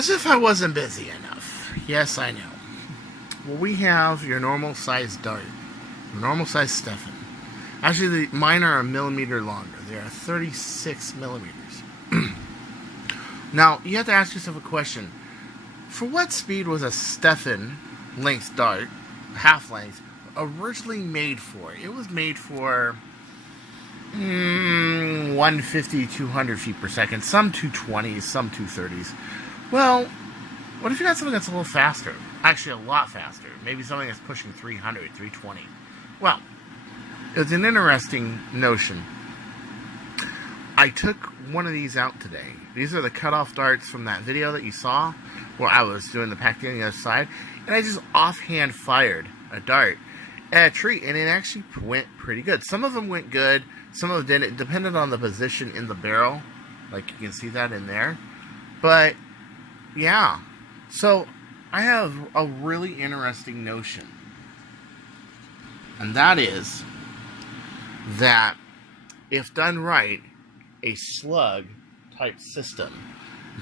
As if I wasn't busy enough. Yes, I know. Well, we have your normal size dart, your normal size Stefan. Actually, mine are a millimeter longer. They are 36 millimeters. Now, you have to ask yourself a question. For what speed was a Stefan length dart, half length, originally made for? It was made for 150, 200 feet per second, some 220s, some 230s. Well, what if you got something that's a little faster? Actually, a lot faster. Maybe something that's pushing 300, 320. Well, it's an interesting notion. I took one of these out today. These are the cutoff darts from that video that you saw where I was doing the pack on the other side, and I just offhand fired a dart at a tree, and it actually went pretty good. Some of them went good, some of them didn't. It depended on the position in the barrel, like you can see that in there. But yeah, so I have a really interesting notion, and that is that if done right, a slug type system,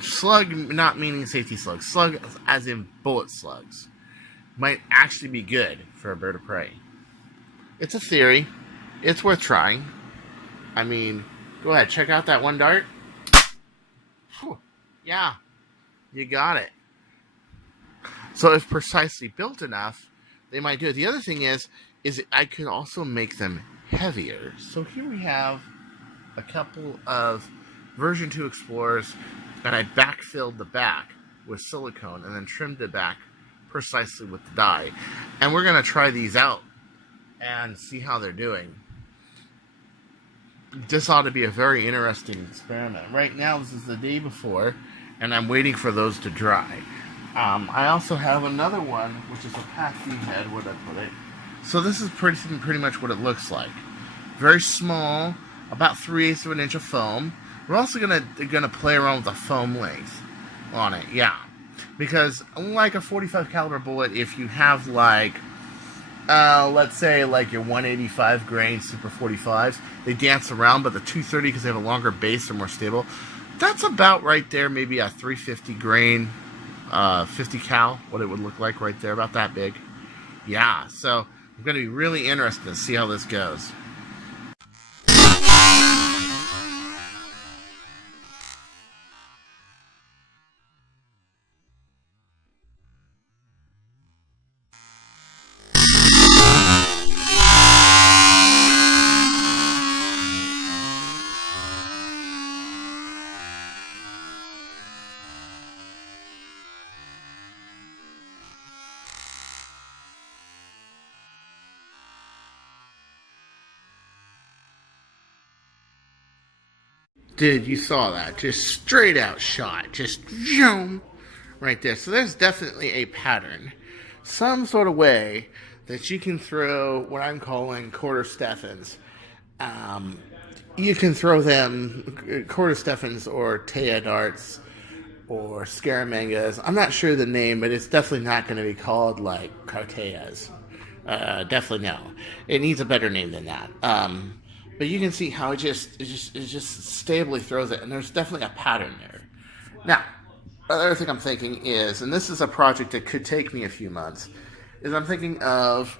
slug not meaning safety slug, slug as in bullet slugs, might actually be good for a bird of prey. It's a theory. It's worth trying. I mean, go ahead, check out that one dart. Whew. Yeah, you got it. So if precisely built enough, they might do it. The other thing is I could also make them heavier. So here we have a couple of version 2 Explorers, and I backfilled the back with silicone and then trimmed it back precisely with the die. And we're going to try these out and see how they're doing. This ought to be a very interesting experiment. Right now, this is the day before, and I'm waiting for those to dry. I also have another one, which is a pack-D head. Where'd I put it? So this is pretty much what it looks like. Very small, about 3/8 of an inch of foam. We're also gonna play around with the foam length on it, yeah, because unlike a .45 caliber bullet, if you have like, let's say like your 185 grain Super 45s, they dance around, but the 230, because they have a longer base, they're more stable. That's about right there, maybe a 350 grain, 50 cal, what it would look like right there, about that big. Yeah, so I'm gonna be really interested to see how this goes. Dude, you saw that. Just straight out shot. Just zoom right there. So there's definitely a pattern. Some sort of way that you can throw what I'm calling quarter Stefans. You can throw them quarter Stefans or Taya darts or Scaramangas. I'm not sure the name, but it's definitely not going to be called like Carteas. Definitely no. It needs a better name than that. But you can see how it just stably throws it, and there's definitely a pattern there. Now, the other thing I'm thinking is, and this is a project that could take me a few months, is I'm thinking of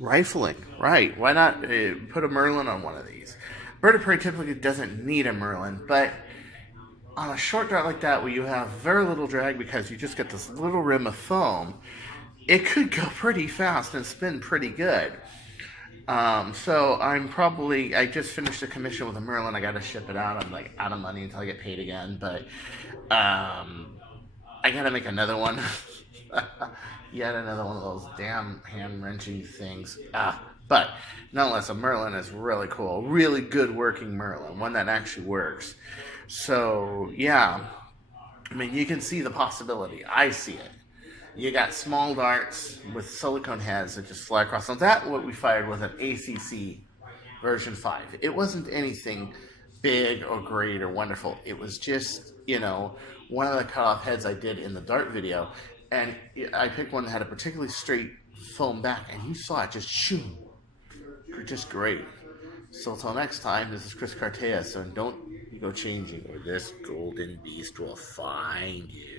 rifling. Right? Why not put a Merlin on one of these? Bird of prey typically doesn't need a Merlin, but on a short dart like that, where you have very little drag because you just get this little rim of foam, it could go pretty fast and spin pretty good. So I just finished a commission with a Merlin. I got to ship it out. I'm like out of money until I get paid again, but I got to make another one. Yet another one of those damn hand-wrenching things. But nonetheless, a Merlin is really cool. Really good working Merlin. One that actually works. So, yeah. I mean, you can see the possibility. I see it. You got small darts with silicone heads that just fly across. So that's what we fired with an ACC version 5. It wasn't anything big or great or wonderful. It was just, one of the cutoff heads I did in the dart video. And I picked one that had a particularly straight foam back. And you saw it just shoom. Just great. So until next time, this is Chris Cartea. So don't go changing or this golden beast will find you.